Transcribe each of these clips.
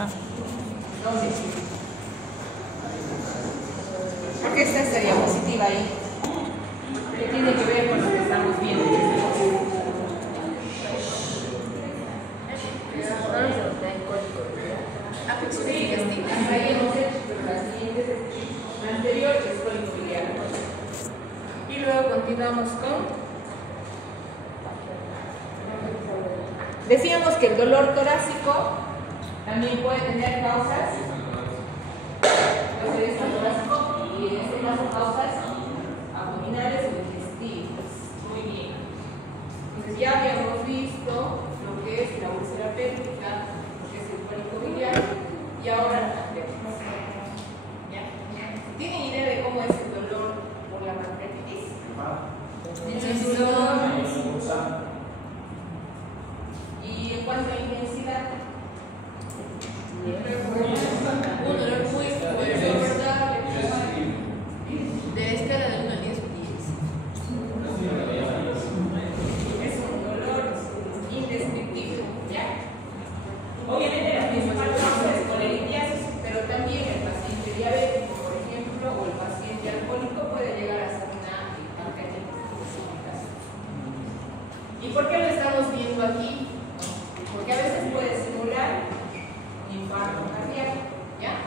¿Dónde? ¿Por qué está esta diapositiva ahí? ¿Qué tiene que ver con lo que estamos viendo? Afecciones intestinales. Ahí hemos hecho, pero la siguiente es la anterior, que es cólico biliar. Y luego continuamos con... Decíamos que el dolor torácico también puede tener causas, puede ser esto torácico y en este caso causas abdominales o digestivas. Muy bien. Entonces ya habíamos visto lo que es la úlcera péptica, lo que es el cólico biliar y ahora la pancreatitis. ¿Tienen idea de cómo es el dolor por la pancreatitis? ¿Y en cuanto a intensidad? Un dolor muy fuerte, de la escala de 1 a 10, 10. Es un dolor indescriptible, ¿ya? Obviamente la principal causa es colelitiasis, pero también el paciente diabético, por ejemplo, o el paciente alcohólico puede llegar a ser una pancreatitis. ¿Y por qué lo estamos viendo aquí? Porque a veces puede simular un infarto cardíaco, ¿ya?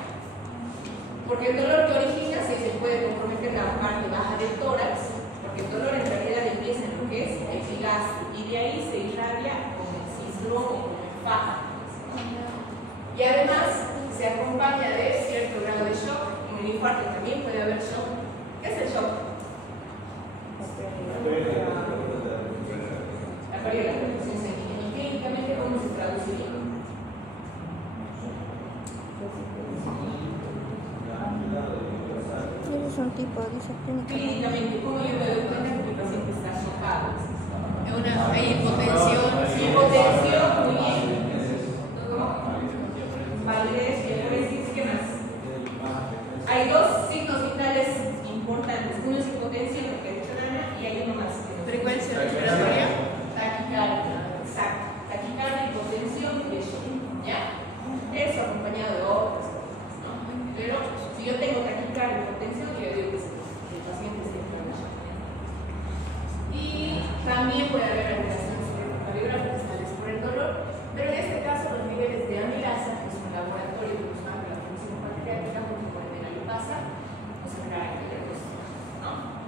Porque el dolor que origina se puede comprometer la parte baja del tórax, porque el dolor en realidad empieza en lo que es el epigastrio y de ahí se irradia con el cislón o con el faja. Y además se acompaña de cierto grado de shock. En el infarto también puede haber shock. ¿Qué es el shock? La pérdida de la percepción sanguínea. ¿Y clínicamente cómo se traduciría? Es un tipo de disciplina. Clínicamente, ¿cómo yo me doy cuenta que mi paciente está chocado? Hay hipotensión. Hipotensión, muy bien. Palidez, diabetes, ¿qué más? Hay dos signos vitales importantes. Uno es hipotensión, lo que ha dicho Ana, y hay uno más. Frecuencia respiratoria. Taquicardia. Exacto. Taquicardia, hipotensión y eso. ¿Ya? Eso acompañado de otras cosas, ¿no? Pero si yo tengo taquicardia, hipotensión, yo digo que el paciente está enfermo. Y también puede haber alteraciones cardiográficas por el dolor, pero en este caso los niveles de amilasa, que es un laboratorio que nos marca la función pancreática, porque por el pasa, nos aclara el diagnóstico, ¿no?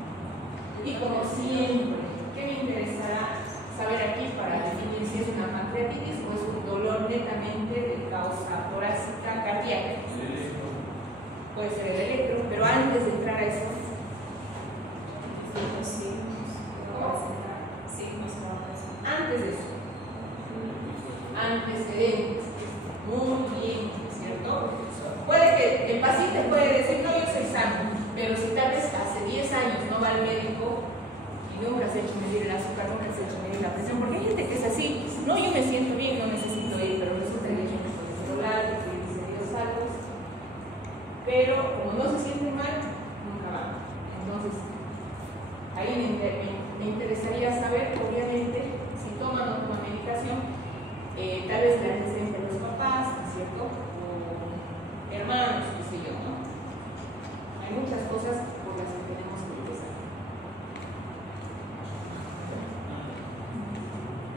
Y como siempre, ¿qué me interesará saber aquí para definir si es una pancreatitis o es un dolor netamente de causa torácica cardíaca? Puede ser el electro, pero antes de entrar a eso, antes de eso, antecedentes, muy bien, ¿cierto? Puede que el paciente puede decir, no, yo soy sano, pero si tal vez hace 10 años no va al médico y nunca se ha hecho medir el azúcar, nunca se ha hecho medir la presión, porque hay gente que es así, no, yo me siento bien, no necesito ir, pero resulta que hay gente con colesterol, que tiene triglicéridos altos, pero como no se siente mal, nunca va. Entonces, ahí me interesaría saber, obviamente, si toma o no toma medicación, tal vez la antecedente de los papás, ¿cierto? O hermanos, qué sé yo, ¿no? Hay muchas cosas por las que tenemos que empezar.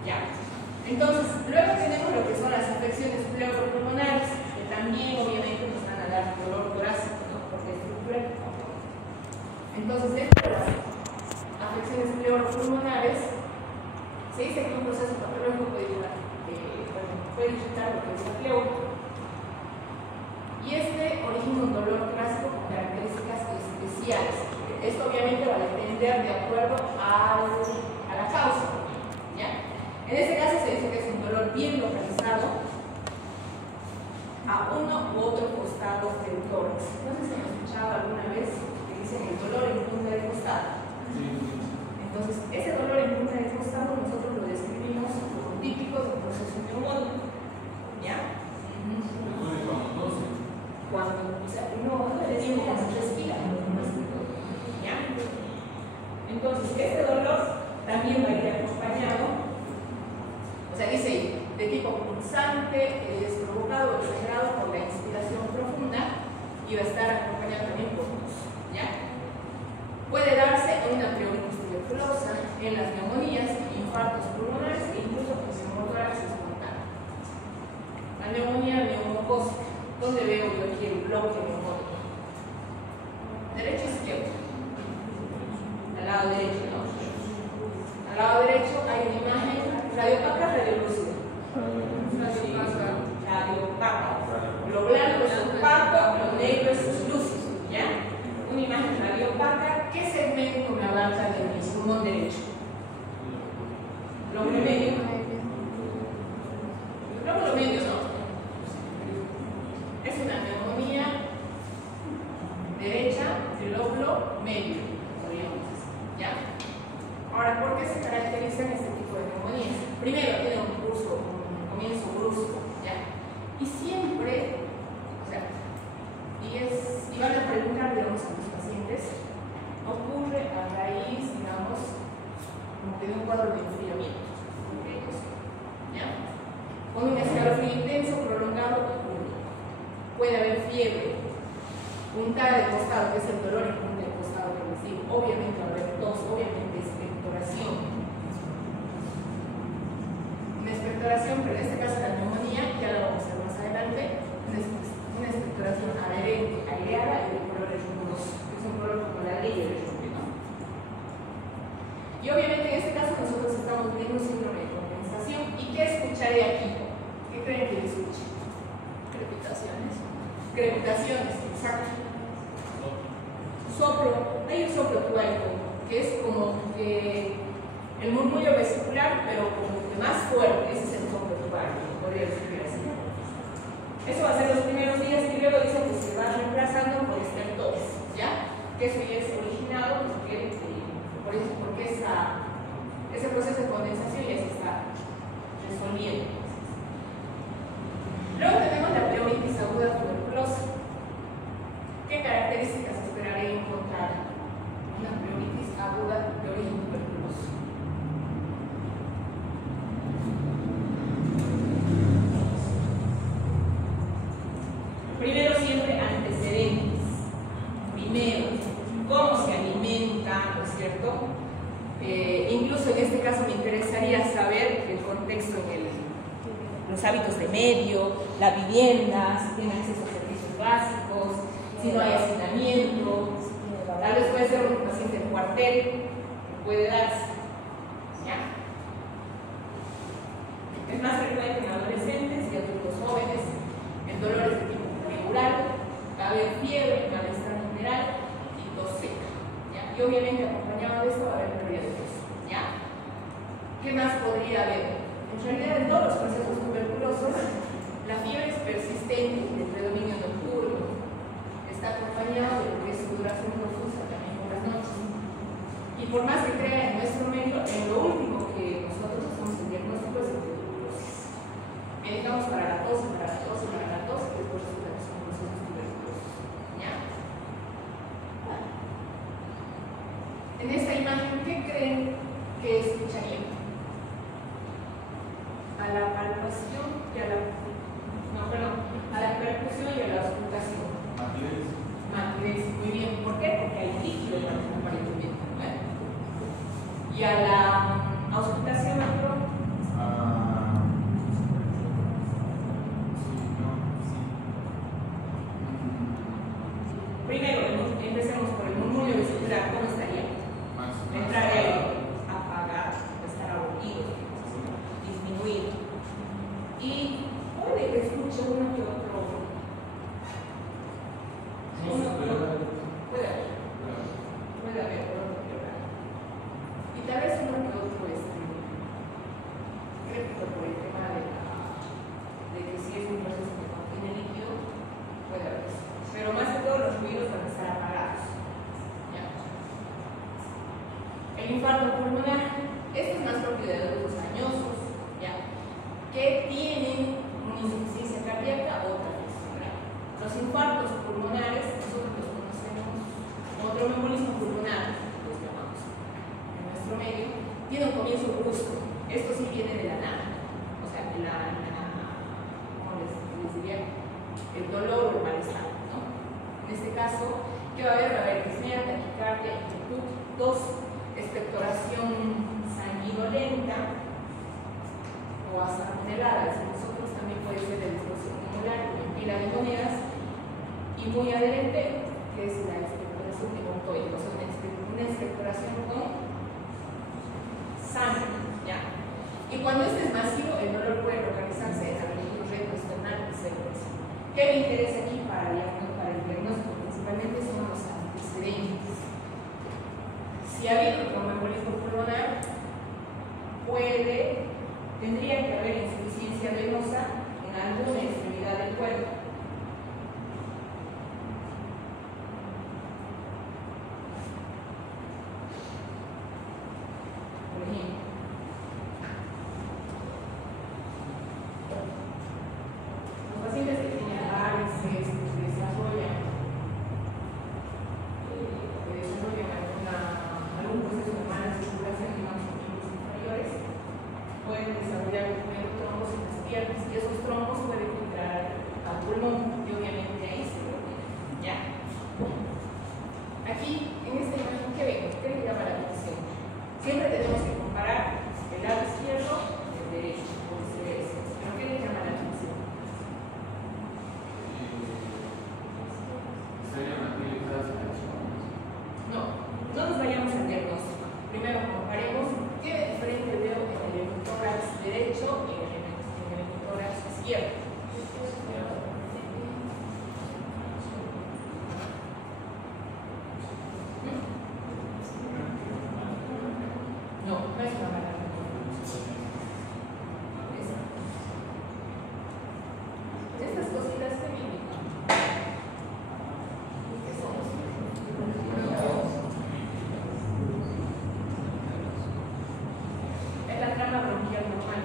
Ya. Entonces, luego tenemos lo que son las afecciones pleuropulmonares, que también obviamente nos van a dar dolor torácico, ¿no? Porque es estructural. Entonces, dentro de las afecciones pleuropulmonares, se dice que un proceso patológico puede irritar lo que es la pleura. Y este origina un dolor torácico con características especiales. Esto obviamente va a depender de acuerdo a la causa, ¿ya? En este caso se dice que es un dolor bien localizado a uno u otro costado del tórax. No sé si han escuchado alguna vez que dicen el dolor en punta de costado. Entonces, ese dolor en punta de costado nosotros lo describimos como típico de un proceso neumónico, ¿ya? Cuando no le digo cuando respira, ¿ya? Entonces, este dolor también va a ir acompañado, o sea, dice de tipo punzante, es provocado o exagerado por La neumonía neumocócica. ¿Dónde veo yo aquí el bloque neumónico? ¿Derecho o izquierdo? Al lado derecho, ¿no? Al lado derecho hay una imagen radiopaca, radiolúcida. Radiopaca. Lo blanco es opaco, lo negro es lúcido, ¿ya? Una imagen radiopaca. ¿Qué segmento me abarca de mi pulmón derecho? Lóbulo medio. Lóbulo medio, ¿no? Es una neumonía derecha del lóbulo medio, podríamos decir, ¿ya? Ahora, ¿por qué se caracterizan este tipo de neumonías? Primero, tiene un comienzo brusco, ¿ya? Y siempre, o sea, y van a preguntar, digamos, a los pacientes, ocurre a raíz, digamos, como que de un cuadro de enfriamiento, ¿ya? Con un escalofrío intenso, prolongado y crónico. Puede haber fiebre, puntada de costado, que es el dolor en punta de costado que les digo. Obviamente va a haber tos, obviamente expectoración. Una expectoración, pero en este caso la neumonía, ya la vamos a ver más adelante, una expectoración adherente, aireada y de color rumoroso, que es un color como la ley del rumbo, ¿no? Y obviamente en este caso nosotros estamos viendo un síndrome de compensación. ¿Y qué escucharé aquí? ¿Qué creen que escuche? Crepitaciones. Crepitaciones, exacto. Soplo, hay un soplo tubálico, que es como que el murmullo vesicular, pero como que más fuerte. Ese es el soplo tubálico, podría decir así. Eso va a ser los primeros días y luego dicen que se va reemplazando por estertosis, ¿ya? Que eso ya es originado porque ese proceso de condensación ya se está resolviendo. Luego tenemos la pleuritis aguda tuberculosa. ¿Qué características esperaré encontrar en una pleuritis aguda de origen tuberculoso? Primero, siempre antecedentes. Primero, cómo se alimenta, ¿no es cierto? Incluso en este caso me interesaría saber el contexto los hábitos de medio, la vivienda, si tiene acceso a servicios básicos, si no hay hacinamiento. Tal vez puede ser un paciente en cuartel, puede darse. ¿Ya? Es más frecuente en adolescentes y adultos jóvenes, en dolores de tipo regular, va a haber fiebre, malestar general y tos seca. ¿Ya? Y obviamente acompañado de esto va a haber pérdida de peso. ¿Ya? ¿Qué más podría haber? En realidad, en todos los procesos tuberculosos, la fiebre es persistente, el predominio nocturno, está acompañado de lo que es sudoración profusa también por las noches. Y por más que crea en nuestro medio, en lo último que nosotros hacemos el diagnóstico es el de tuberculosis. Medicamos para la tos, para la tos, para la tos, y después resulta que son procesos tuberculosos. ¿Ya? Bueno. En esta imagen, ¿qué creen que escucharían? A la palpación y a la percusión y a la auscultación. Matriz, muy bien. ¿Por qué? Porque hay líquido aparentemente, ¿no? Y a la auscultación, Arturo. Primero, empecemos por el murmullo vesicular. ¿Cómo estaría? Entraría apagado, estar aburrido, disminuido. Y puede que escuche uno que otro. Puede haber dolor pleural. Y tal vez uno que otro repito, por el tema de que si es un proceso que contiene líquido, puede haber eso. Pero más que todo los ruidos van a estar apagados. ¿Ya? El infarto pulmonar, este es más propio de adultos añosos, ¿ya? Que tienen una insuficiencia cardíaca o otra funcional. Los infartos pulmonares, nosotros los conocemos como tromboembolismo pulmonar, los llamamos en nuestro medio, tiene un comienzo brusco. Esto sí viene de la nada, o sea, ¿cómo les diría? El dolor o el malestar, ¿no? En este caso, ¿qué va a haber? Va a haber disnea, taquicardia, inquietud, tos, expectoración sanguinolenta o hasta congelada. Nosotros también puede ser de disfunción y muy adherente, que es la expectoración hematoide, o sea, una expectoración con sangre, ¿ya? Y cuando este es masivo, el dolor puede localizarse en el recto external y cervical. ¿Qué me interesa aquí para el diagnóstico? Principalmente son los antecedentes. Si ha habido tromboembolismo pulmonar, tendría que haber insuficiencia venosa en alguna extremidad del cuerpo. Por ejemplo, los pacientes que tienen varices, que desarrollan algún proceso de mala circulación, digamos, en los inferiores, pueden desarrollar trombos en las piernas y esos trombos pueden entrar al pulmón y obviamente ahí se bloquea. ¿Ya? Aquí, en esta imagen, ¿qué ven? ¿Qué les llama la atención? Siempre tenemos que comparar el lado izquierdo y el derecho, por viceversa. ¿Pero qué les llama la atención? No nos vayamos al diagnóstico. Primero comparemos qué diferente veo en el hemitórax derecho y en el hemitórax izquierdo. No es una mala referencia. Estas cositas que vienen. ¿Qué son? Es la trama bronquial normal.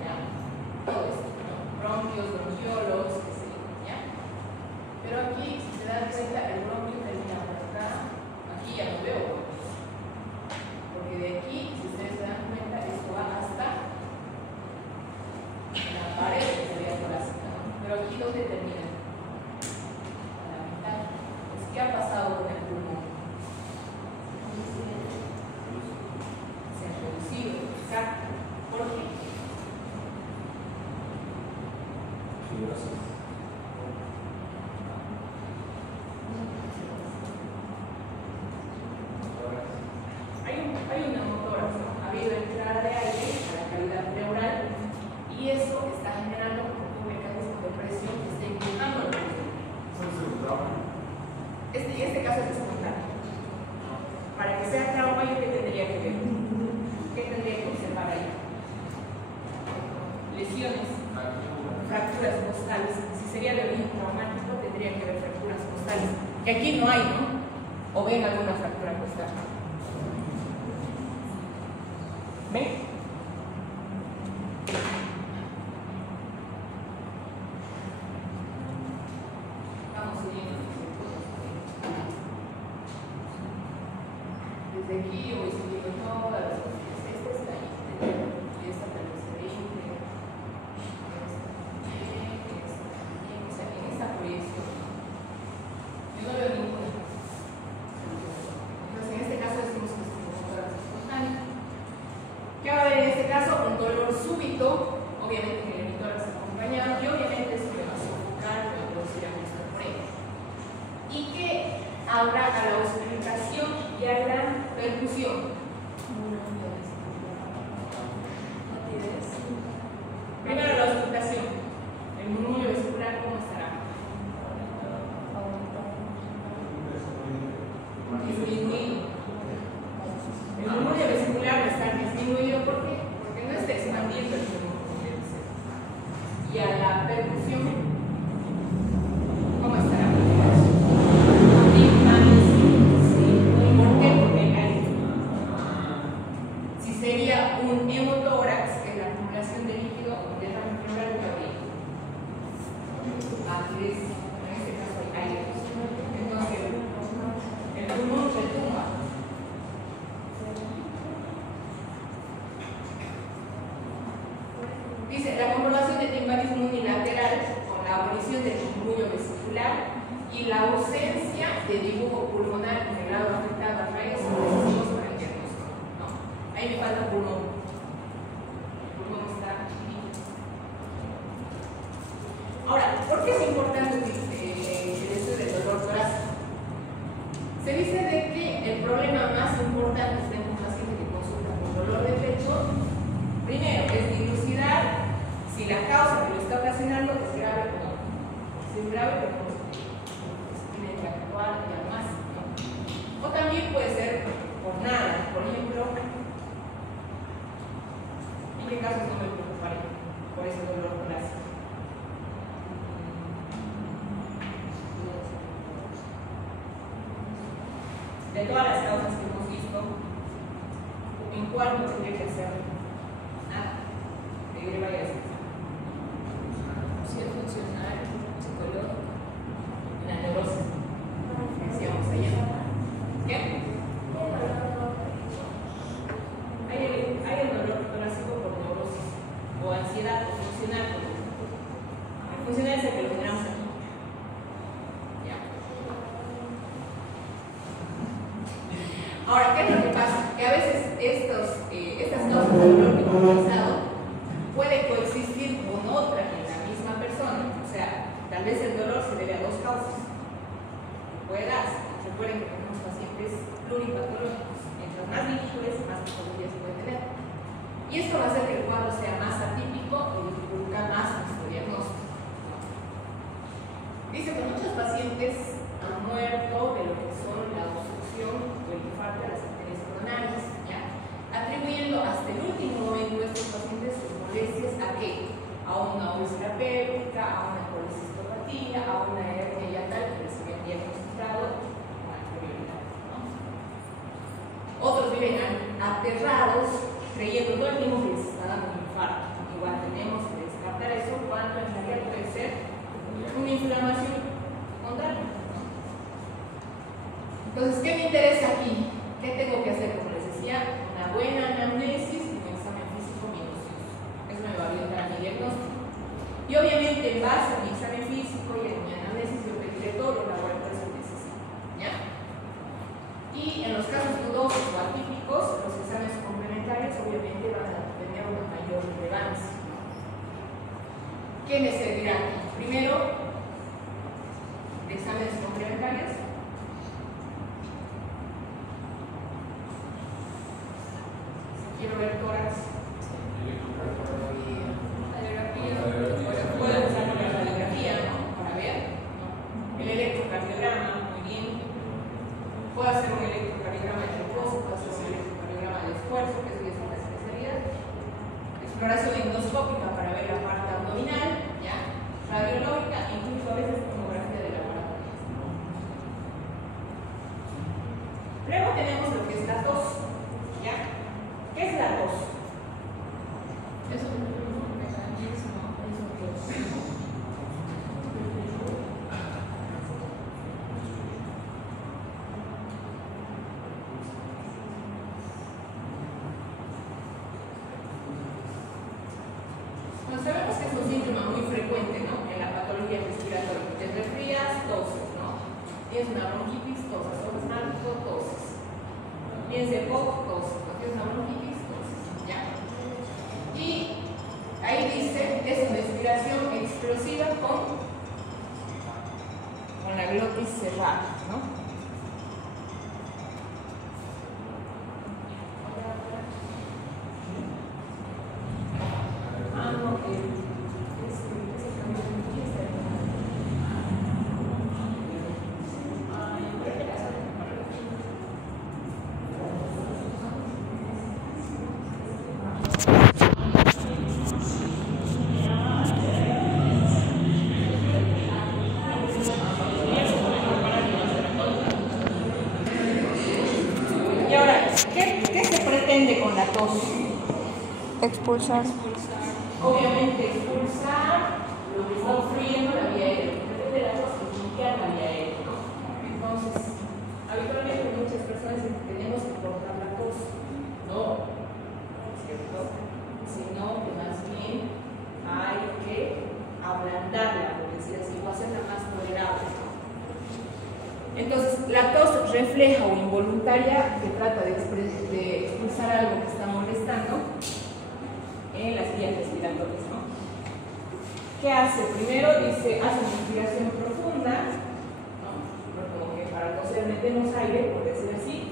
¿Ya? Todo esto, ¿no? Bronquios, bronquiolos, qué sé yo, ¿ya? Pero aquí, si se dan cuenta, el bronquio termina por acá. Aquí ya no veo bronquios. Porque de aquí, si ustedes se dan cuenta, esto va hasta la pared que sería torácica, ¿no? Pero aquí, ¿dónde termina? A la mitad. Pues, ¿qué ha pasado con el pulmón? Se ha reducido, exacto. ¿Por qué? Hay una motora, ¿no? Ha habido entrada de aire a la cavidad pleural y eso está generando un mecanismo de presión que está empujando el pulmón. Este caso es espontáneo. Para que sea trauma, ¿yo qué tendría que ver? ¿Qué tendría que observar ahí? Lesiones, fracturas costales. Si sería de origen traumático, tendría que haber fracturas costales. Que aquí no hay, ¿no? ¿O ven alguna fractura costal? ¿Ven? Vamos siguiendo. Desde aquí yo voy siguiendo todas las cosas. Esta está ahí. Y esta también se dice. O sea, en esta proyección. Yo no veo ninguna. Entonces, en este caso decimos que es un tórax espontáneo. ¿Qué va a haber en este caso? Un dolor súbito, obviamente en el hemitórax acompañado, y obviamente esto me va a sofocar, me va a producir angustia por ello. Y que habrá a la auscultación y a la percusión. Primero la auscultación. El murmullo vesicular, ¿cómo estará? Disminuido. El murmullo vesicular va a estar disminuido, ¿por qué? Porque no está expandiendo el pulmón. Y a la percusión, ¿cómo estará? ¿Por qué? Porque hay. Si sería un hemotórax, que es la acumulación de líquido de la pleural de abril. Aquí es, en este caso hay aire. Entonces, el pulmón retumba. Dice, la comprobación de timpanismo unilateral con la abolición del murmullo vesicular y la ausencia de dibujo pulmonar en el grado afectado a raíz son decisivos para el diagnóstico. No, ahí me falta pulmón. El pulmón está aquí. Ahora, ¿por qué es importante el estudio problema más importante es un paciente que consulta con dolor de pecho. Primero, es dilucidar si la causa que lo está ocasionando es grave o no. Si es grave, pues tiene que actuar y además, ¿no? O también puede ser por nada. Por ejemplo, ¿en qué casos no me preocuparía por ese dolor clásico? De todas las causas que hemos visto, ¿en cuál no tendría que hacer nada? Te diré varias veces. Si es funcional, psicológico. En la neurosis. Decíamos ayer. ¿Qué? Hay el dolor torácico por neurosis o ansiedad o funcional. El funcional es el que lo tenemos aquí. Ahora, ¿qué es lo que pasa? Que a veces estas causas de dolor micronizado puede coexistir con otra en la misma persona. O sea, tal vez el dolor se debe a dos causas. Puede darse. Recuerden que tenemos pacientes pluripatológicos. Mientras más líquidos, más patologías puede tener. Y esto va a hacer que el cuadro sea más atípico y dificulta más nuestro diagnóstico. Dice que muchos pacientes han muerto de lo que son la obstrucción o el infarto de las arterias coronarias, ¿ya? Atribuyendo hasta el último momento de estos pacientes sus molestias a qué? A una úlcera pélvica, a una colecistopatía, a una hernia hiatal que les habían diagnosticado con anterioridad, ¿no? Otros viven aterrados, creyendo todo el tiempo que les está dando un infarto. Igual tenemos que descartar eso cuando en realidad puede ser una inflamación espontánea. Entonces, ¿qué me interesa aquí? ¿Qué tengo que hacer? Como les decía, una buena anamnesis y un examen físico minucioso. Eso me va a orientar a mi diagnóstico. Y obviamente, en base a mi examen físico y a mi anamnesis, yo pediré todos los laboratorios que necesito, ¿ya? Y en los casos dudosos o atípicos, los exámenes complementarios obviamente van a tener una mayor relevancia. ¿Qué me servirá aquí? Primero, de exámenes complementarios. Quiero ver tórax. Puedo usar la radiografía, ¿no? Para ver, ¿no? El electrocardiograma, muy bien. Puedo hacer un electrocardiograma de reposo, puedo hacer un electrocardiograma de esfuerzo, que es una especialidad. Exploración endoscópica para ver la parte abdominal, ¿ya? Radiológica, incluso a veces tomografía de laboratorio. Luego tenemos lo que es la tos, ¿ya? ¿Qué es la tos? Es un mecanismo. Bueno, sabemos que es un síntoma muy frecuente, ¿no? En la patología respiratoria. Te resfrías, toses, ¿no? Tienes una bronquitis, toses. Tienes asmático, toses. Tienes EPOC, toses. Tienes una bronquitis, toses. ¿Ya? Y ahí dice, es una respiración explosiva con la glotis cerrada, ¿no? Y ahora, ¿qué se pretende con la tos? Expulsar. Obviamente expulsar lo que está obstruyendo la vía aérea. Depende de la tos, es limpiar la vía aérea, ¿no? Entonces, habitualmente muchas personas tenemos que cortar la tos. No, ¿cierto? Sino que más bien hay que ablandarla, por decir así, o hacerla más tolerable, ¿no? Entonces, la tos refleja o involuntaria que trata de expulsar algo que está molestando en las vías respiratorias, ¿no? ¿Qué hace? Primero dice, hace una inspiración profunda, ¿no? Como que para toser metemos aire, por decir así,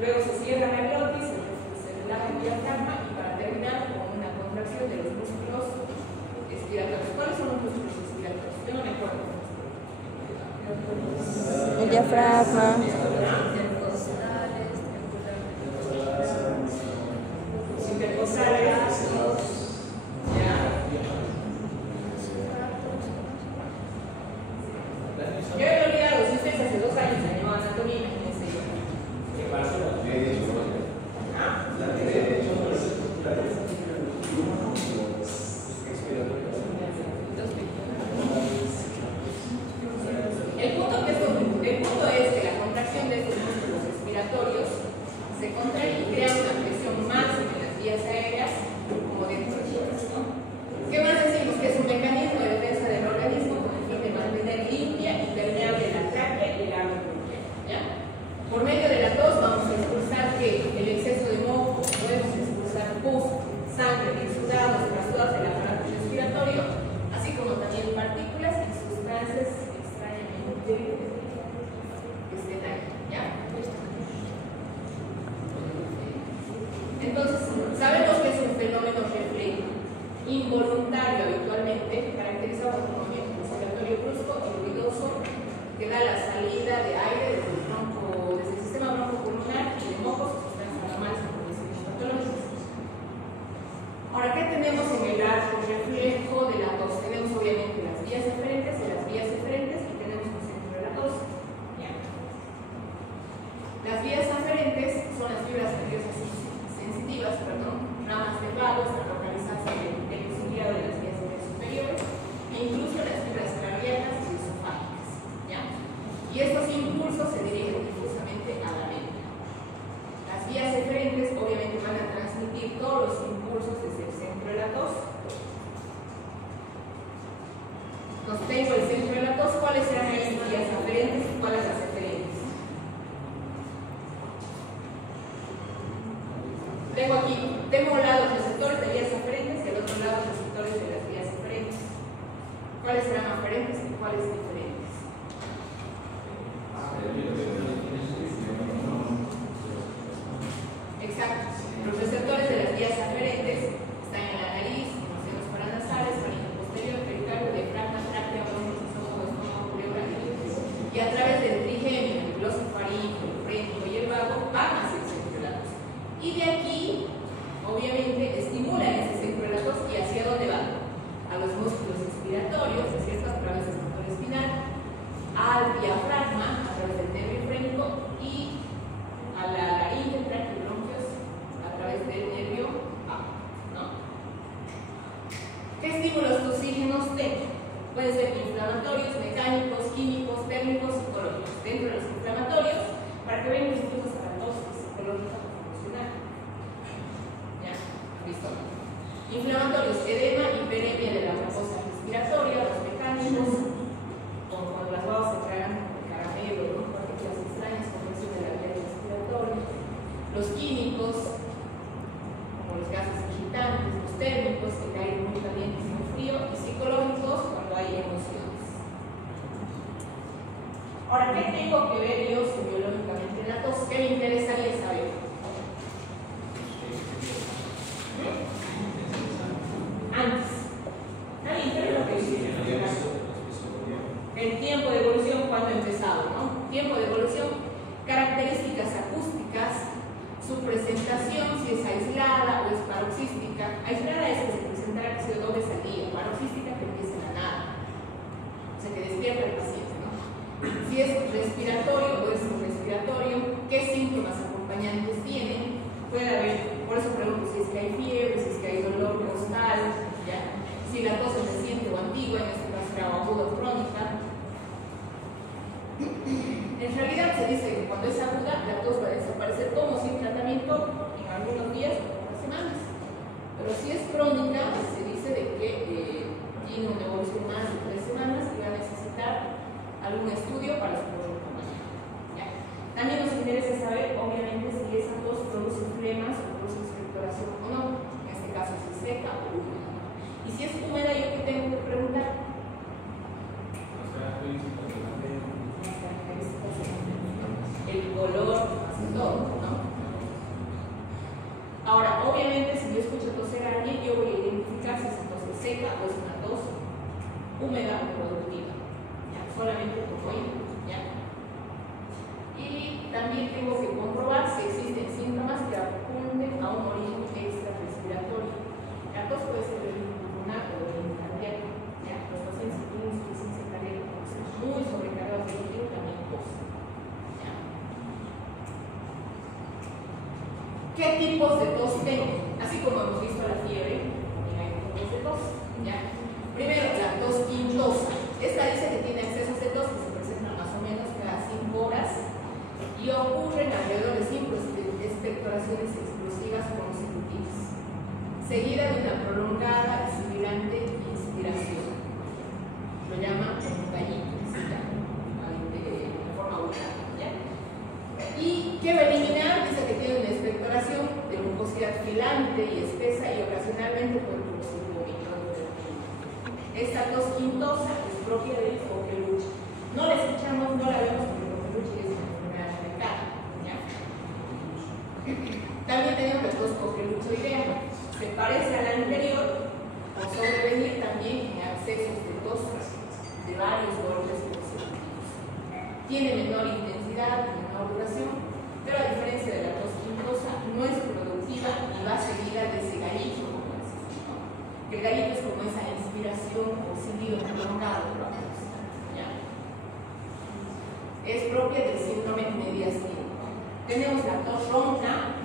Luego se cierra la glotis, se relaja el diafragma y para terminar con una contracción de los músculos expiratorios. ¿Cuáles son los músculos expiratorios? Yo no me acuerdo. El diafragma. Intercostales. Ya. Yo he olvidado, si ustedes hace 2 años se llamó anatomía, imagínense yo. El punto es que la contracción de estos músculos respiratorios se contrae y crea una presión máxima en las vías aéreas como dentro del corazón, ¿no? ¿Qué más decimos? Que es un mecanismo de defensa del organismo con el fin de mantener limpia y permeable la tráquea y el árbol bronquial, ¿ya? Por medio de la tos vamos a expulsar el exceso de moco, podemos expulsar pus, sangre, exudados, trastornos del aparato respiratorio, así como también partículas y sustancias extrañamente que estén ahí, ¿ya? Entonces, sabemos que es un fenómeno reflejo involuntario habitualmente, caracterizado por un movimiento respiratorio brusco y ruidoso que da la salida de aire desde el sistema bronco-pulmonar y de mocos o sustancias anormales como decimos patológicas. Ahora, ¿qué tenemos en el arco reflejo de la tos? Tenemos obviamente las vías eferentes y las vías eferentes y tenemos un centro de la tos. ¿Ya? Las vías aferentes son las fibras nerviosas sensitivas, ramas de vago, están localizadas en el ciliado de las vías aéreas superiores e incluso las fibras cardíacas y esofágicas, ¿ya? Y estos impulsos se dirigen difusamente a la mente. Las vías eferentes obviamente van a transmitir todos los impulsos desde el centro de la tos. Entonces tengo el centro de la tos, ¿cuáles serán las vías aferentes y cuáles las eferentes? Tengo un lado receptores de vías aferentes y al otro lado receptores de las vías eferentes. ¿Cuáles serán aferentes y cuáles diferentes? Exacto. Los receptores de las vías aferentes están en la nariz, en los senos paranasales, faringe posterior, pericardio, diafragma, tráquea, bronquios, estómago, pleura y a través del trigemio, el glosofaríngeo, el frénico y el vago van hacia el centro de la tos. Y de aquí, obviamente, estimulan ese centro de la tos y hacia dónde van? A los músculos respiratorios, es cierto, a través del sector espinal, al diafragma, a través del nervio frénico y a la laringe, tráquea y bronquios a través del nervio vago, ¿no? ¿Qué estímulos tosígenos tengo? Pueden ser inflamatorios, mecánicos, químicos, térmicos, psicológicos. Dentro de los inflamatorios, para que vean los incluso para tos psicológica o funcional. ¿Ya? ¿Listo? Inflamatorios, edema, hiperemia de la mucosa respiratoria, los mecánicos, como cuando las babas se tragan de caramelo, ¿no? Partículas extrañas, compresión de la vía respiratoria. Los químicos, como los gases agitantes, los térmicos, el aire muy caliente y muy frío, y psicológicos cuando hay emociones. Ahora, ¿qué tengo que ver yo biológicamente en la tos? ¿Qué me interesaría saber? Antes. ¿Alguien cree lo que dice? El tiempo de evolución, cuando ha empezado, ¿no? Tiempo de evolución, características acústicas, su presentación, si es aislada o es paroxística. Aislada es que se presentará que se 2 veces al día, paroxística que empieza en la nada, o sea que despierta el paciente, ¿no? Si es respiratorio o es respiratorio, ¿qué síntomas acompañantes tienen? Puede haber, por eso pregunto si es que hay fiebre, si es que hay dolor costal, ¿ya? Si la tos es reciente o antigua, en este caso será aguda o crónica. En realidad se dice que cuando es aguda, la tos va a desaparecer como sin tratamiento en algunos días o unas semanas. Pero si es crónica, se dice de que tiene una evolución más de 3 semanas y va a necesitar algún estudio para su acompañamiento. También nos interesa saber, obviamente, si esa tos produce flemas o produce expectoración o no. En este caso, si es seca o húmeda. Y si es húmeda, ¿yo qué tengo que preguntar? El color, más que todo, ¿no? solamente por oído, ¿ya? Y también tengo que comprobar si existen síntomas que apunten a un origen extrarrespiratorio. La tos puede ser del pulmonar o del cardíaco, ¿ya? Los pacientes que tienen insuficiencia cardíaca muy sobrecargados de líquido también tos, ¿ya? ¿Qué tipos de tos tengo? Así como hemos visto la fiebre, también hay tipos de tos, ¿ya? Primero, la tos quintosa. Esta dice que tiene excesos de tos que se presentan más o menos cada 5 horas y ocurren alrededor de 5 expectoraciones explosivas consecutivas, seguida de una prolongada y sibilante inspiración. Lo llaman como gallito, de forma aguda, ¿ya? Y que va a eliminar, dice que tiene una expectoración de mucosidad filante y espesa y ocasionalmente puede producir vómito. Esta tos quintosa es propia del coqueluche. No la escuchamos, no la vemos porque el coqueluche es una enfermedad de cara, ¿ya? También tenemos la tos coqueluchoidea. Se parece a la anterior o sobrevenir también en accesos de tos de varios golpes consecutivos. Tiene menor intensidad, menor duración, pero a diferencia de la tos quintosa no es productiva y va seguida de ese gallito, como decimos, ¿no? Que el gallito es como esa inspiración o silbido prolongado, ¿ya? Es propia del síndrome mediastino. Tenemos la tos ronca,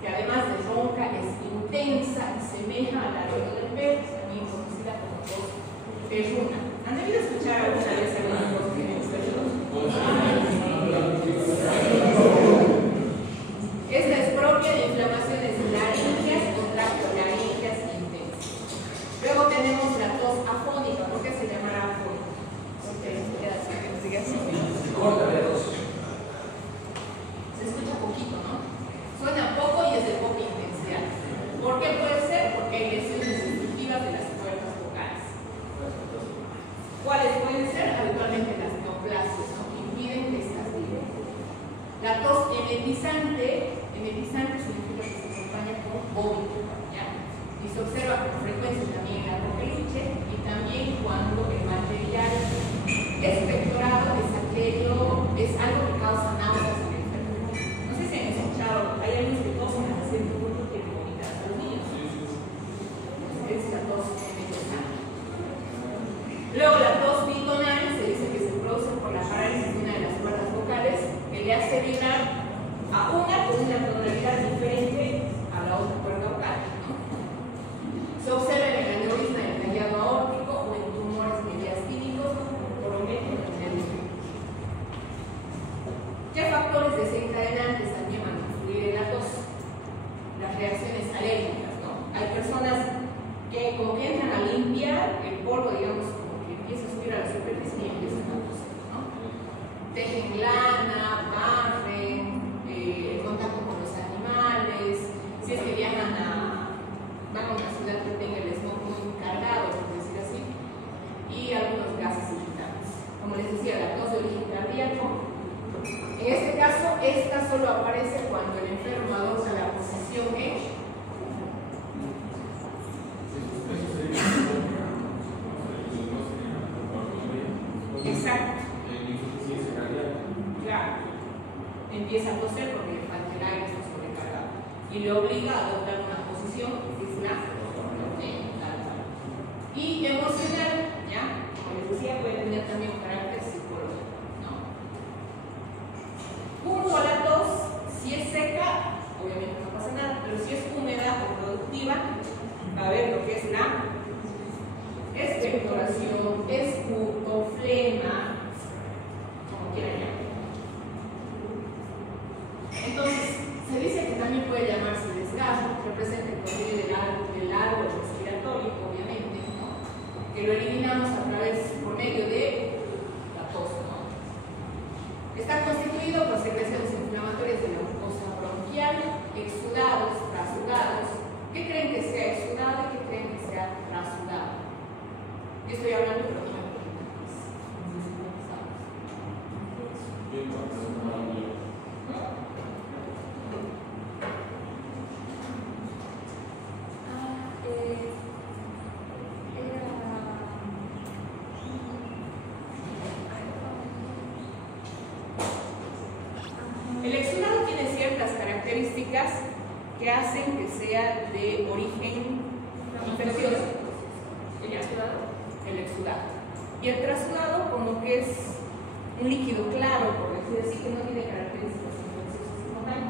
que además de ronca es intensa y semeja a la del perro, también conocida como tos perruna. ¿Han debido escuchar alguna vez alguna tos Esta es propia de inflamaciones laringeas o tractolaringeas intensas. Luego tenemos la tos afónica. ¿Por qué se llamará afónica? Porque se queda así, que sigue así. Se escucha poquito, ¿no? Suena poco y es de poca intensidad. ¿Por qué puede ser? Porque hay lesiones estructivas de las cuerdas vocales. ¿Cuáles pueden ser? Habitualmente las neoplasias, ¿no? Que impiden que estas viven. La tos emetizante significa que se acompaña con vómito, ¿ya? Y se observa con frecuencia también en la coqueluche y también cuando el material expectorado es algo que causa náuseas en el enfermo. No sé si han escuchado, hay algunos que tosen al hacer un poco que vomitan a los niños. Es la tos emetizante. Luego la tos bitonal se dice que se produce por la parálisis de una de las cuerdas vocales que le hace vibrar a una con una tonalidad diferente a la otra cuerda vocal, ¿no? Se observa en el aneurisma del callado aórtico o en tumores mediastínicos por aumento del nervio. ¿Qué factores desencadenantes también van a influir en la tos? Las reacciones alérgicas, ¿no? Hay personas que como que entran a limpiar el polvo, digamos, como que empieza a subir a la superficie y empiezan a toser, ¿no? Tejen lana, barren, el contacto con los animales, si es que van a una ciudad que tenga el smog muy cargado, por decir así, y algunos gases irritantes. Como les decía, la tos de origen cardíaco. En este caso, esta solo aparece cuando el enfermo adopta la posición E. Exacto. Claro. Empieza a toser porque le falta el aire, está sobrecargado. Y le obliga a adoptar una posición que es la y emocional, ¿ya? Como les decía, puede tener también un carácter psicológico, ¿no? Junto a la tos, si es seca, obviamente no pasa nada, pero si es húmeda o productiva, va a haber lo que es la expectoración, esputo, flema, como quieran llamar. Entonces, se dice que también puede llamarse desgarro, representa el poder del árbol respiratorio, obviamente, ¿no? Que lo eliminamos a través, por medio de la tos, ¿no? Está constituido por secreciones inflamatorias de la mucosa bronquial, exudados, trasudados. ¿Qué creen que sea exudado y qué creen que sea trasudado? Yo estoy hablando, pero no me preguntan. fisiológicas que hacen que sea de origen infeccioso. ¿El exudado? El exudado. Y el trasudado como que es un líquido claro, por decir así, que no tiene características infecciosas como tal.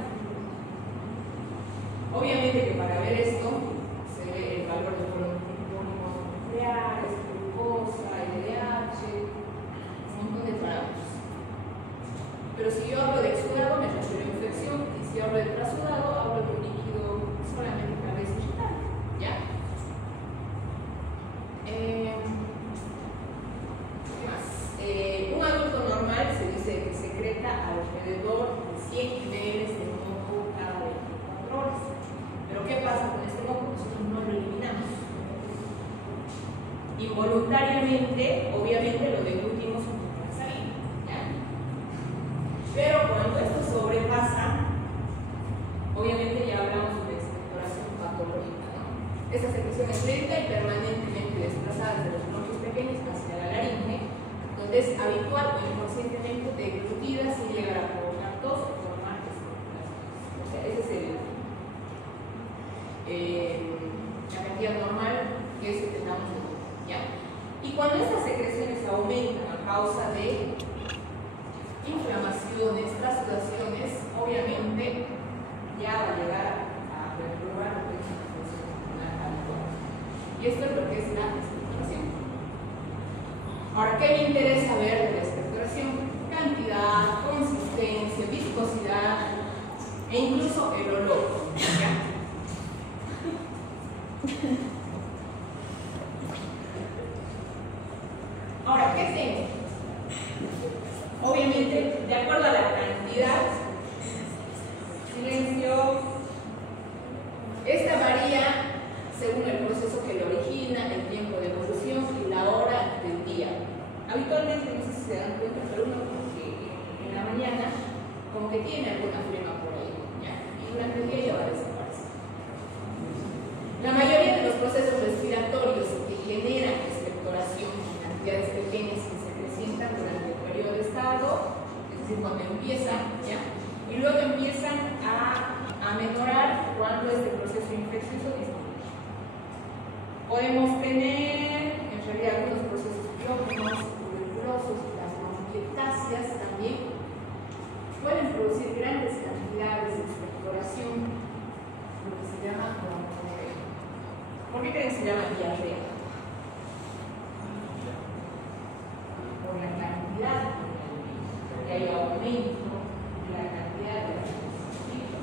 Obviamente que para ver esto se ve el valor de nucleares, glucosa, LDH, un montón de parámetros. Pero si yo hablo de exudado me refiero a infección, y si hablo de trasudado hablo de un líquido solamente tal vez irritable. ¿Ya? ¿Qué más? Un adulto normal se dice que secreta alrededor de 100 ml de moco cada 24 horas. Pero ¿qué pasa con este moco? Nosotros no lo eliminamos. Involuntariamente, obviamente lo deglutimos junto con la salina. ¿Ya? Pero cuando esto sobrepasa, obviamente ya hablamos de expectoración patológica, ¿no? Esta secreción es lenta y permanentemente desplazada desde los bronquios pequeños hacia la laringe, donde es habitual o inconscientemente deglutida sin llegar a provocar tos o formar expectoraciones. O sea, ese es la cantidad normal que secretamos de moco, ¿ya? Y cuando estas secreciones aumentan a causa de inflamaciones, trasudaciones, obviamente ya va a llegar a perturbar lo que es una función pulmonar habitual. Y esto es lo que es la expectoración. Ahora, ¿qué me interesa ver de la expectoración? Cantidad, consistencia, viscosidad e incluso el olor. ¿Ya? Ahora, ¿qué tengo? Obviamente, de acuerdo a la cantidad, silencio, esta varía según el proceso que lo origina, el tiempo de evolución y la hora del día. Habitualmente, no sé si se dan cuenta, pero uno como que en la mañana como que tiene alguna flema por ahí, ¿ya? Y durante el día ya va a desaparecer. La mayoría de los procesos respiratorios que generan expectoración en cantidades pequeñas que se presentan durante el periodo de estado, es decir, cuando empiezan, ¿ya? Y luego empiezan a menorar cuando este proceso infeccioso disminuye. Podemos tener, en realidad, algunos procesos biógenos, tuberculosos, las bronquiectasias también pueden producir grandes cantidades de expectoración, lo que se llama broncorea. ¿Por qué creen que se llama diarrea? Por la cantidad, porque hay aumento de la cantidad de las expectoraciones.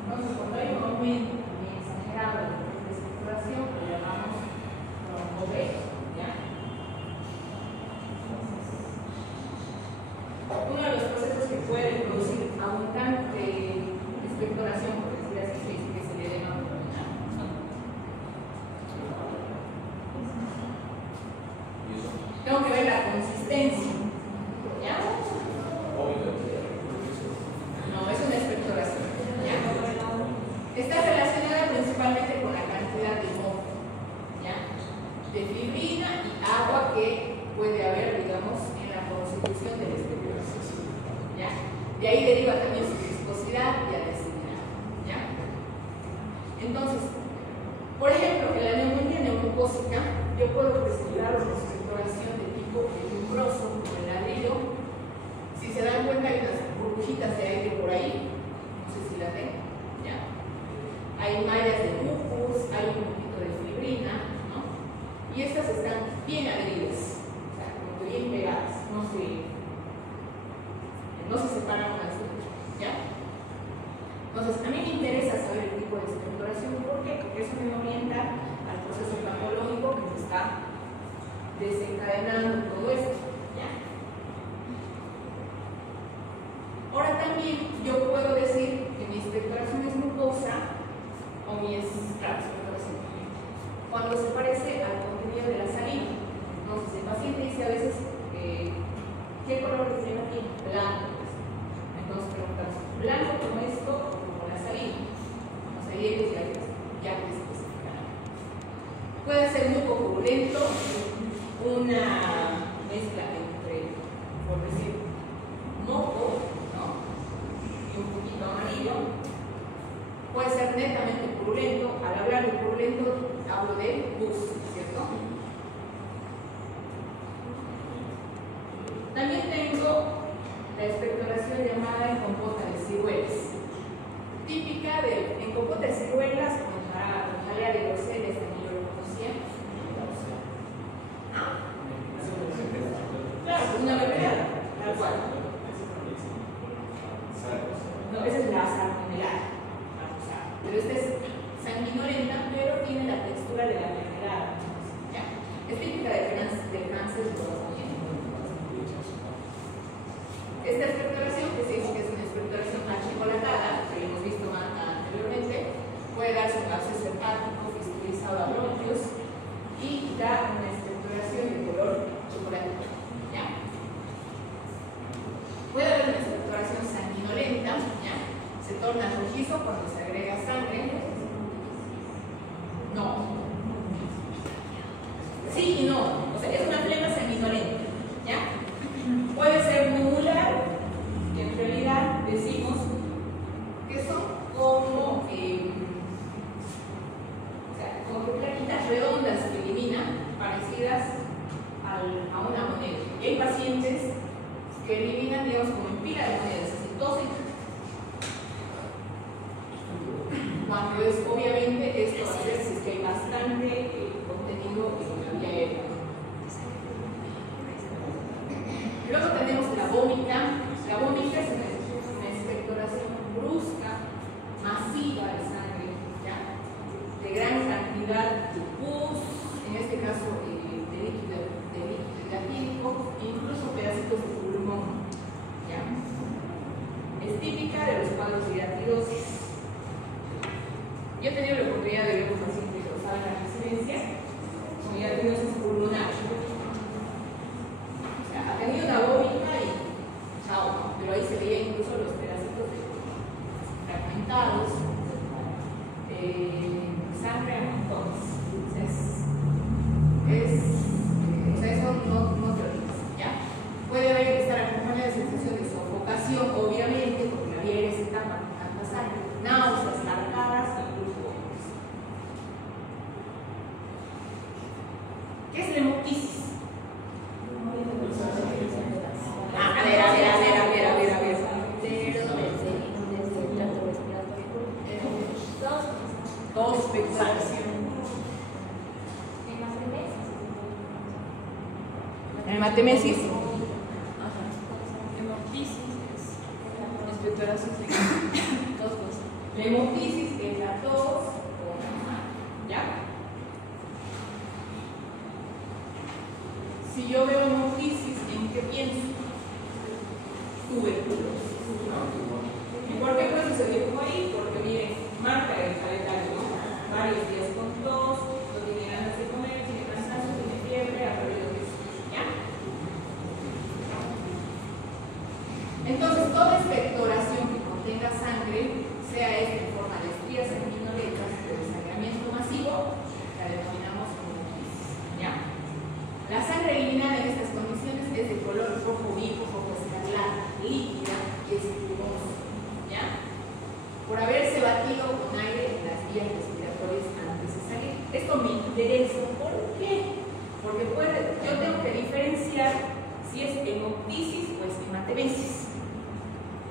Entonces, cuando hay un aumento también exagerado de la expectoración, lo llamamos broncorea. ¿Ya? Uno de los procesos que puede producir abundante expectoración, por decir así, es que se le dé abdominal. Tengo que ver la consistencia. ¿Ya? No, es una expectoración. ¿Ya? Está relacionada principalmente con la cantidad de moco, ¿ya? De fibrina y agua que puede haber, digamos, en la constitución de la expectoración. ¿Ya? De ahí deriva también su viscosidad y adhesividad. ¿Ya? Entonces, por ejemplo, en la neumonía neumocócica, yo puedo presentar una expectoración de tipo fibroso con el ladrillo. Si se dan cuenta, hay unas burbujitas de aire por ahí. No sé si la ven. ¿Ya? Hay mallas de mucus, hay un poquito de fibrina, ¿no? Y estas están bien adheridas, o sea, como que bien pegadas, no se separan unas de otras, ¿ya? Entonces, a mí me interesa saber el tipo de expectoración. ¿Por qué? Porque eso me orienta al proceso patológico que se está desencadenando todo esto, ¿ya? Ahora también yo puedo decir que mi expectoración es mucosa o mi expectoración cuando se parece al contenido de la salina. Entonces, el paciente dice a veces ¿qué color de flema tiene? Blanco. Entonces preguntamos, ¿blanco como esto o como la salina? O sea, ellos ya les especificarán. Puede ser muy purulento, una mezcla entre, por decir, moco, ¿no? del bus, ¿cierto? También tengo la expectoración llamada en compota de ciruelas, típica en compota de ciruelas con jalea de grosella, esta que yo lo conocía. Claro, una mermelada, tal cual. No, esa es la salmonelada. Pero esta es sanguinolenta, pero tiene la textura de la mermelada. ¿Ya? Es típica de cáncer de corazón. Esta expectoración, que se dice que es una expectoración achicolatada, que hemos visto anteriormente, puede darse un absceso hepático fistulizado a bronquios y da una expectoración de color chocolatito. ¿Ya? Puede haber una expectoración sanguinolenta, ¿ya? Se torna rojizo cuando se agrega sangre. No. Sí y no. O sea, es una flema sanguinolenta, ¿ya? Puede ser nubular, que en realidad decimos que son como plaquitas redondas que eliminan, parecidas a una moneda. Y hay pacientes que eliminan, digamos, como en pila de monedas, así tosen. Cuando es, obviamente, esto va a ser si es que hay bastante contenido en la vía aérea. Luego tenemos la vómita. La vómita es una expectoración brusca, masiva de sangre, ¿ya? De gran cantidad de pus, en este caso de líquido hidratídico, incluso pedacitos de pulmón, ¿ya? Es típica de los cuadros de hidratidosis. Yo he tenido la oportunidad de ver un paciente que estaba en la residencia con hidratidosis pulmonar. Ha tenido una vómita y chao, pero ahí se veía incluso los pedacitos fragmentados, sangre a montones. O sea, eso no te olvides, ¿ya? Puede haber que estar acompañada de sensación de sofocación, obviamente, porque la vía aérea se tapa con tanta sangre, náuseas, arcadas, incluso vómitos. ¿Qué es la hemoptisis? A ver. Dos vexación. Hematemesis. Hemoptisis es expectoración sanguínea. Dos cosas. La hemoptisis es la tos, ¿ya? Si yo veo hemoptisis, ¿en qué pienso? Tuberculosis. ¿Y por qué puede suceder como ahí? Porque miren, marca el calendario, ¿no? Varios días con tos, no tiene ganas de comer, tiene cansancio, tiene fiebre, ha perdido peso, ¿ya? Entonces, toda expectoración que contenga sangre, sea esta en forma de estrías sanguinolentas de desangramiento masivo, la denominamos hemoptisis, ¿ya? La sangre eliminada en estas condiciones es de color rojo vivo, rojo escarlata, líquida y espumosa, ¿ya? Por haberse batido con aire en las vías respiratorias antes de salir. Esto me interesa. ¿Por qué? Porque yo tengo que diferenciar si es hemoptisis o es hematemesis.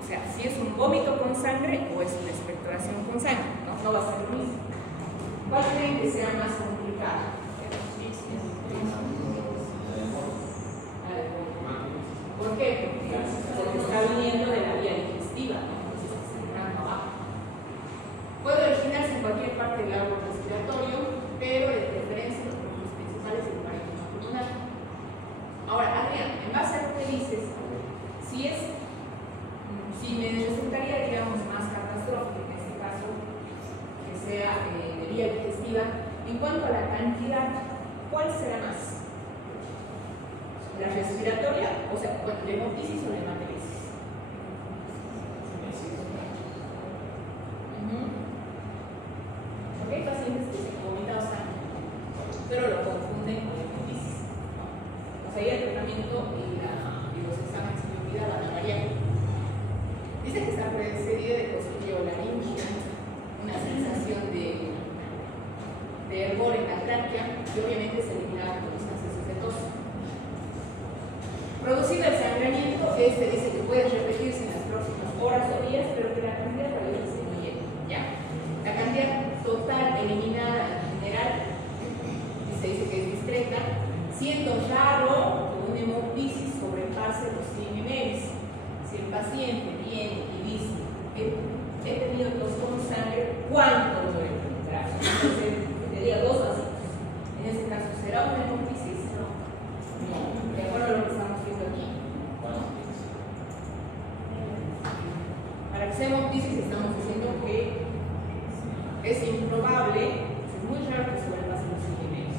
O sea, si es un vómito con sangre o es una expectoración con sangre. No va a ser lo mismo. ¿Cuál creen que sea más complicado? ¿Por qué? Porque está viniendo de la vía digestiva, ¿no? Entonces está sangrando abajo. Puede originarse en cualquier parte del árbol respiratorio, pero de preferencia los problemas principales es el parénquima pulmonar. Ahora, Adrián, en base a lo que dices, si me resultaría, digamos, más catastrófico en este caso, que sea de vía digestiva, en cuanto a la cantidad, ¿cuál será más? ¿La respiratoria? O sea, ¿la hemoptisis o la hematemesis? Porque hay pacientes que se vomitan sangre, pero lo confunden con hemoptisis. O sea, ahí el tratamiento y los exámenes que me van a variar. Dice que está precedida de cosquilleo laringio, una sensación de de hervor en la tráquea y obviamente se eliminaban con los accesos de tos. Producido el sangramiento, este dice que puede repetirse en las próximas horas o días, pero que la cantidad a veces se disminuye, ¿ya? La cantidad total eliminada en general, y se dice que es discreta, siendo raro que un hemoptisis sobrepase los 100 ml. Si el paciente viene y dice que he tenido tos con sangre, ¿cuánto voy a preguntar? Entonces, tendría 2 vasitos. En ese caso, ¿será una hemoptisis? No. De acuerdo a lo que estamos viendo aquí. Para que sea hemoptisis estamos diciendo que es improbable, es muy raro que sobrepase los 100 ml.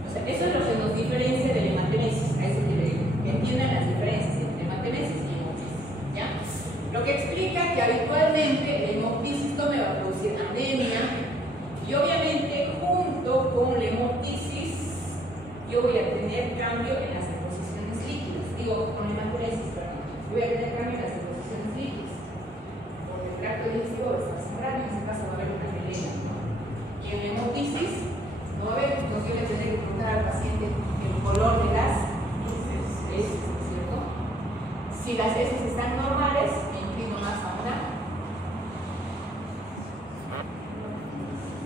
O sea, eso es lo que nos diferencia del hematemesis. A eso que entiendan las diferencias entre hematemesis y hemoptisis, ¿ya? Lo que explica que habitualmente el hemoptisis no me va a producir anemia y obviamente junto con la hemoptisis yo voy a tener cambio en las deposiciones líquidas. Digo, con la hematemesis, perdón. Voy a tener cambio en las deposiciones líquidas. Porque el tracto digestivo está sangrando, en ese caso va a haber una melena, ¿no? Y en la hemoptisis no va a haber, entonces yo voy a tener que preguntar al paciente el color de las heces, ¿cierto? Si las heces están normales, me inclino más a una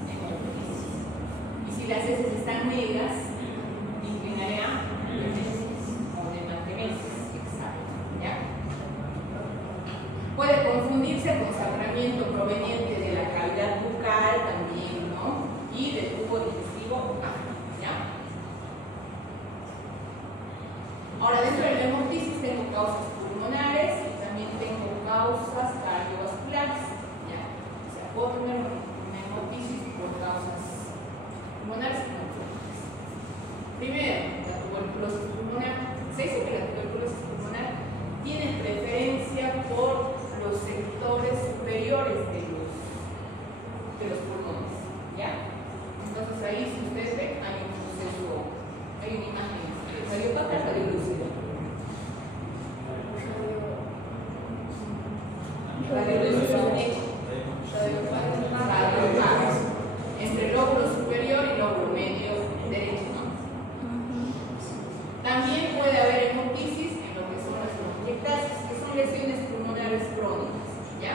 hemoptisis. Y si las heces están negras, me inclinaré a hematemesis o hematemesis, exacto, ¿ya? Puede confundirse con sangramiento proveniente de la cavidad bucal también, ¿no? Y del tubo digestivo, ¿ya? Ahora, dentro de la hemoptisis tengo causas pulmonares y también tengo causas cardiovasculares, ¿ya? O sea, puedo tener una hemoptisis por causas pulmonares y cardiovasculares. Primero, la tuberculosis pulmonar. Se dice que la tuberculosis pulmonar tiene preferencia por los sectores superiores de los pulmones, ¿ya? Entonces ahí, si ustedes ven, hay un proceso, hay una imagen radiopata, radiolúcida. Radiopata. Entre el lóbulo superior y el lóbulo medio derecho, ¿no? También puede haber hemoptisis en lo que son las bronquiectasis, que son lesiones pulmonares crónicas, ¿ya?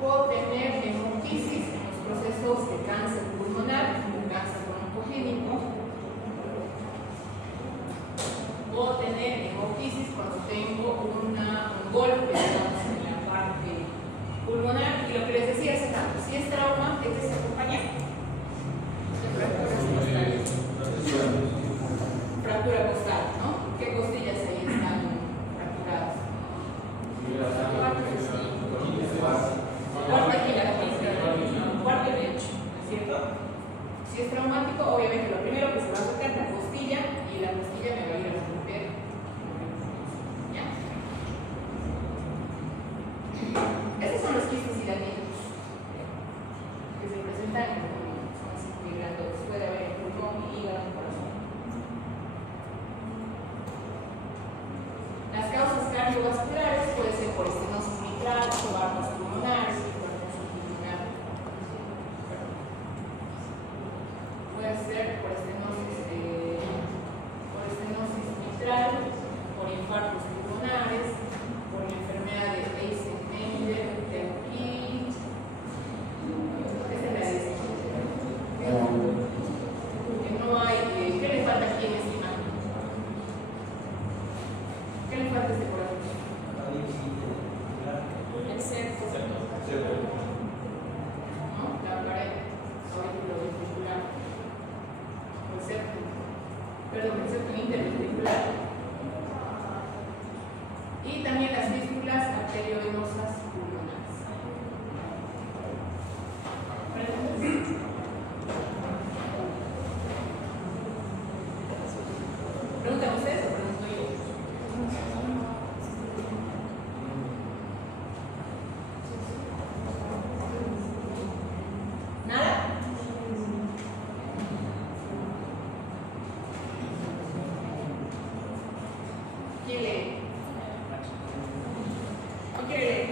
Puedo tener hemoptisis en los procesos de cáncer pulmonar, cáncer broncogénico. Puedo tener hemoptisis cuando tengo un golpe, digamos, en la parte pulmonar. Y lo que les decía hace rato, si es trauma, ¿qué se acompaña? Fractura costal, ¿no? ¿Qué costillas ahí están fracturadas? Cuarta y la cuarta derecho, ¿no es cierto? Si es traumático, obviamente lo primero que se va a tocar es la costilla y la costilla me va a ir a romper. ¿Ya? Esos son los quistes hidratínicos que se presentan en el pulmón, son así muy grandes. Puede haber en pulmón, hígado, corazón. Las causas cardiovasculares puede ser por estenosis mitral, cobardas pulmonares, hipertensión pulmonar. Puede ser por estenosis mitral, por infartos pulmonares, por la enfermedad de Eisenmenger, de aquí. Esta es la de que no hay. ¿Qué le falta aquí en esta imagen? ¿Qué le falta a este corazón? El cerco. ¿No? La pared auriculoventricular. El septo. Perdón, el septo interventricular. Y también las fístulas arteriovenosas pulmonares. ¿Preguntan ustedes o pregunto yo? ¿Nada? ¿Quién lee? ¿No quiere leer?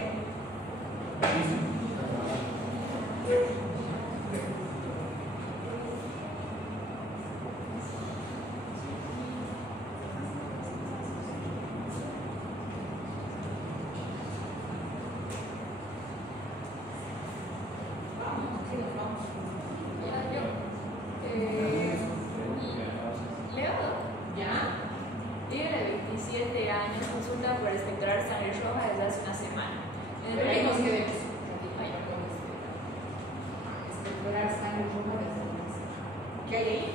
sangre roja desde hace una semana. En el Pero ahí nos último- quedemos. Expectorar sangre roja desde hace una semana. ¿Qué hay ahí?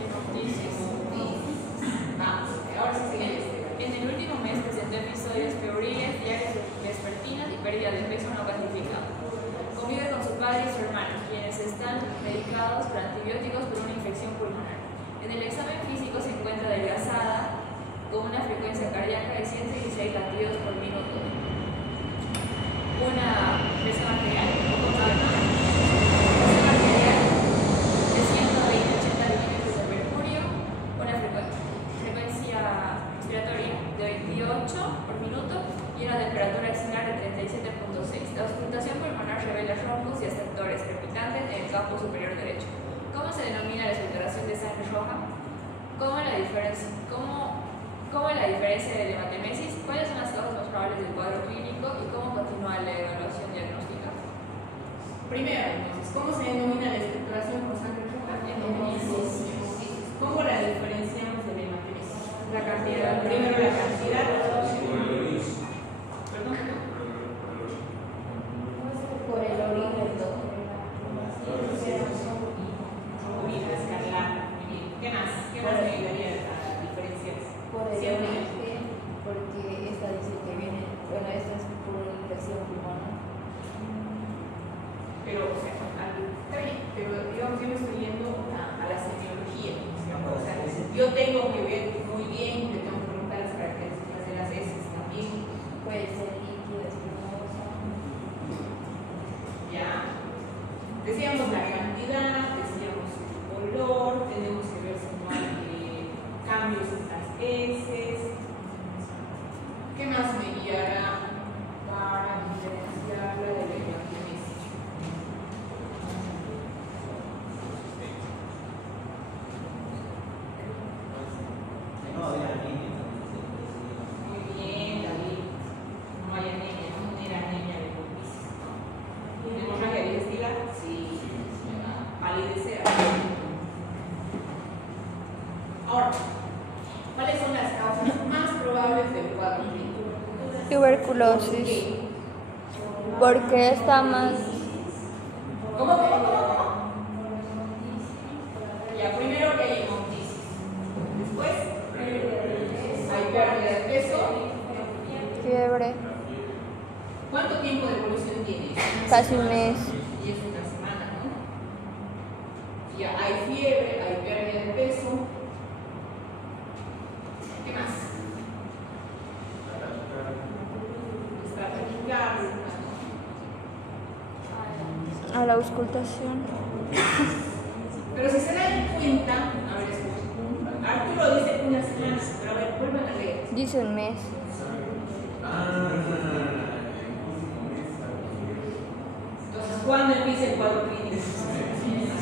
Hemoptisis. Vamos, ahora sí seguimos. En el último mes presentó episodios febriles, diarias vespertinas y pérdida de peso no calificado. Convive con su padre y su hermano, quienes están medicados por antibióticos por una infección pulmonar. En el examen físico se encuentra adelgazada con una frecuencia cardíaca de 116 latidos por minuto. Una presión arterial de 120-80 milímetros de mercurio, una frecuencia respiratoria de 28 por minuto y una temperatura axilar de 37.6. La auscultación pulmonar revela roncos y aceptores crepitantes en el campo superior derecho. ¿Cómo se denomina la expectoración de sangre roja? ¿Cómo la diferencia de hematemesis? ¿Cuáles son las causas más probables del cuadro clínico y cómo continúa la evaluación diagnóstica? Primero, entonces, ¿cómo se denomina la expectoración por sangre roja? Hemoptisis. ¿Cómo la diferenciamos de la hematemesis? La cantidad. Primero la cantidad. Perdón. Por el orígeno. Orina escarlata. Muy bien. ¿Qué más? ¿Qué más me ayudaría a diferenciar? Por el Sí, origen, porque esta dice que viene, bueno, esta es por una infección pulmonar. Pero, o sea, está bien, pero digamos, yo me estoy yendo a la semiología. O sea, yo tengo que ver muy bien, le tengo que preguntar las características de las heces también. Puede ser líquido, espinosa. Ya. Decíamos la cantidad, decíamos el color, tenemos que ver si no hay cambios en las heces. ¿Qué más me guiará para diferenciarla de la hematemesis? Muy bien, David. No hay anemia, no era anemia de hemoptisis. ¿Hemorragia digestiva? Sí. Palidecer. Ahora, ¿cuáles son las causas más probables del cuadro clínico? Tuberculosis. Porque está más. ¿Cómo? Ya, primero que hay hemoptisis. Después, hay pérdida de peso. Fiebre. ¿Cuánto tiempo de evolución tiene? Casi un mes. Y es una semana, ¿no? Ya hay fiebre, hay pérdida de peso. ¿Qué más? Está taquicardia. A la auscultación. Pero si se dan cuenta, a ver, escuchen. Arturo dice una semana, pero a ver, vuelvan a leer. Dice un mes. Entonces, ¿cuándo empieza el cuadro clínico?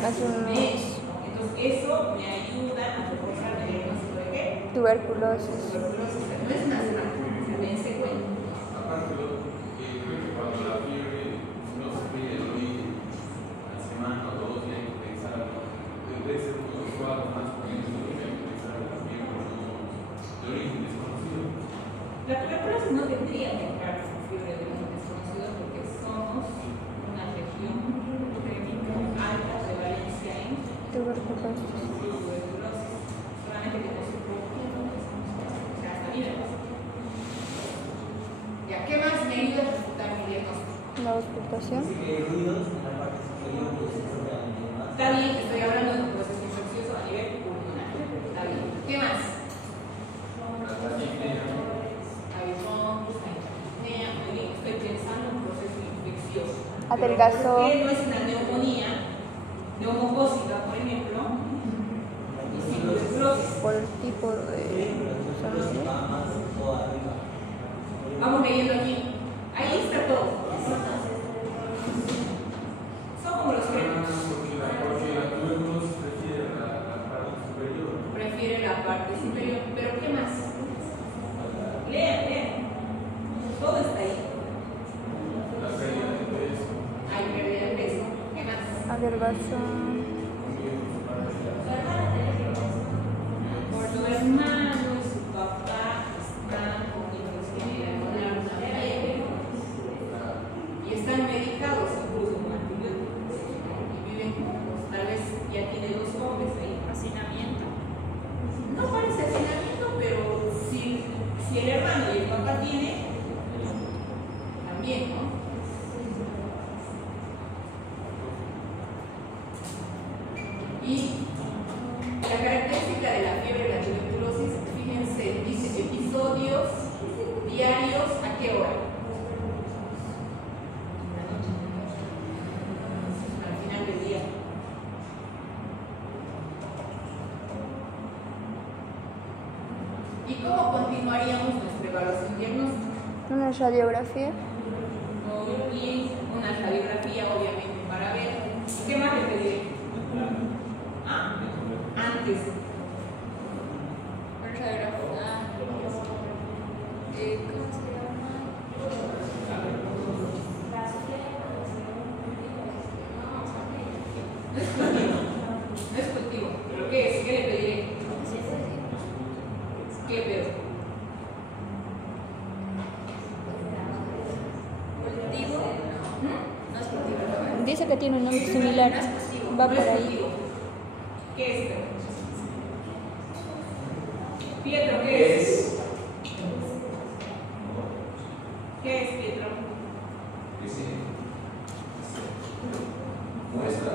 Hace un mes. Entonces, eso me ayuda a reforzar el diagnóstico de qué? Tuberculosis. Tuberculosis. No es una semana, dense cuenta. Aparte, creo que cuando la fiebre no se pide el origen, la semana o 2 días hay que pensar, debe ser uno suave más con eso, hay que pensar en la fiebre de origen desconocido. La tuberculosis no tendría que entrar en fiebre de origen desconocido porque somos una región alta de valencia en Tuberculosis. tuberculosis. Solamente que no se preocupen, o sea, hasta vida. Ya, ¿qué más me ayuda a refutar mi diagnóstico? La auscultación. Está bien, estoy hablando de un proceso infeccioso a nivel pulmonar. Está bien. ¿Qué más? Hay bronquios, hay apnea, muy bien, estoy pensando en un proceso infeccioso. Adelgazó. ¿Por qué no es una neumonía neumocócica, por ejemplo? Y sin tuberculosis. Por el tipo de sangre. Vamos leyendo aquí. Ahí está todo. Son como los créditos. Porque la tuberculosis prefiere la parte superior. Prefiere la parte superior. ¿Pero qué más? Lean, lean. Todo está ahí. La pérdida de peso. Hay pérdida de peso. ¿Qué más? Adelgazó. Por su hermano y su papá están con hipoglucemia. ¿Y cómo continuaríamos nuestra evaluación diagnóstica? Una radiografía. Muy bien, una radiografía obviamente para ver. ¿Qué más le pediré? Ah, antes. Una radiografía. ¿Cómo se llama? No es cultivo. No es cultivo. ¿Pero qué es? ¿Qué le pediré? ¿Qué peor? Cultivo. No es cultivo. Dice que tiene un nombre similar. Va No por es ahí. cultivo. ¿Qué es? Pietro, ¿qué es? ¿Qué es, Pietro? Muestra.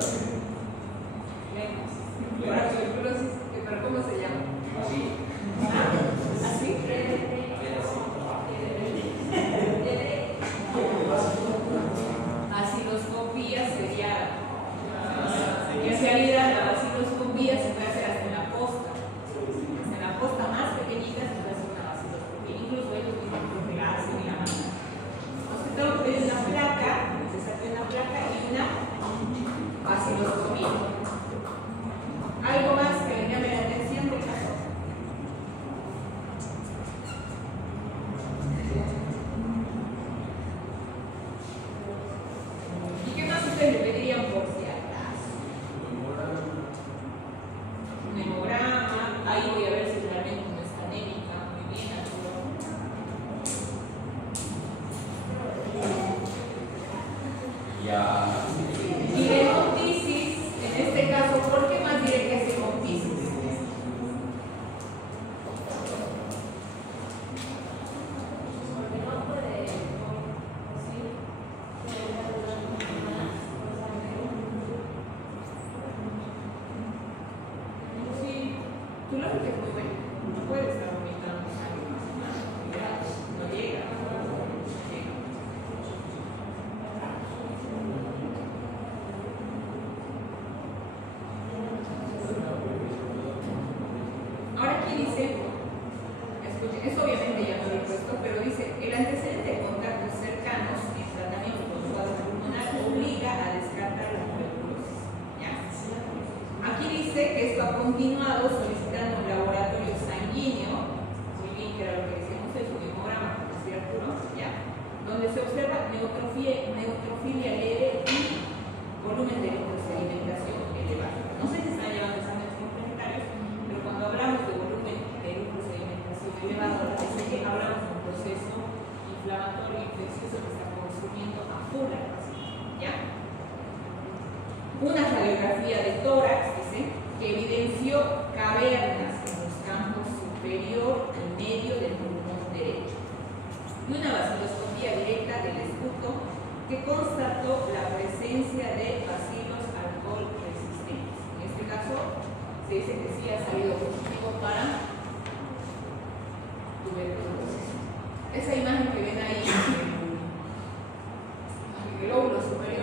Para tuberculosis, ¿pero cómo se llama? ¿Así? Baciloscopía sería que se haría la baciloscopía, se puede hacer hasta en la posta. En la posta más pequeñita se puede hacer una baciloscopía, incluso ellos mismos creo que la hacen y la mandan. Entonces tengo que pedir una placa, se saque una placa y una baciloscopía. ¿Algo más que le llame la atención del caso? ¿Y qué más ustedes le pedirían por si acaso? Un hemograma, ahí voy a ver si realmente no está anémica, muy bien, Arturo. Y de hemoptisis, en este caso, ¿por qué más diré que es hemoptisis? Sí, tú lo que es muy bueno. No puedes estar vomitando sangre más o menos. No llega. No llega. Ahora aquí dice, escuchen, eso obviamente ya no lo he puesto, pero dice, el antecedente de contactos cercanos en tratamiento con cuadro pulmonar obliga a descartar la tuberculosis. ¿Ya? Aquí dice que esto ha continuado solicitando un laboratorio sanguíneo, muy bien, que era lo que decíamos, es un hemograma, como decía Arturo, ¿ya? Donde se observa neutrofilia leve y volumen de sedimentación elevado. No sé si están llevando exámenes complementarios, pero cuando hablamos de volumen de sedimentación elevado, es que hablamos de un proceso inflamatorio infeccioso que está consumiendo a full al paciente, ¿ya? Una radiografía de tórax, dice, que evidenció cavernas en los campos superior y medio del pulmón derecho. Y una vaciloscopía directa del esputo que constató la presencia de bacilos alcohol resistentes. En este caso, se dice que sí ha salido positivo para tuberculosis. Esa imagen que ven ahí, el lóbulo superior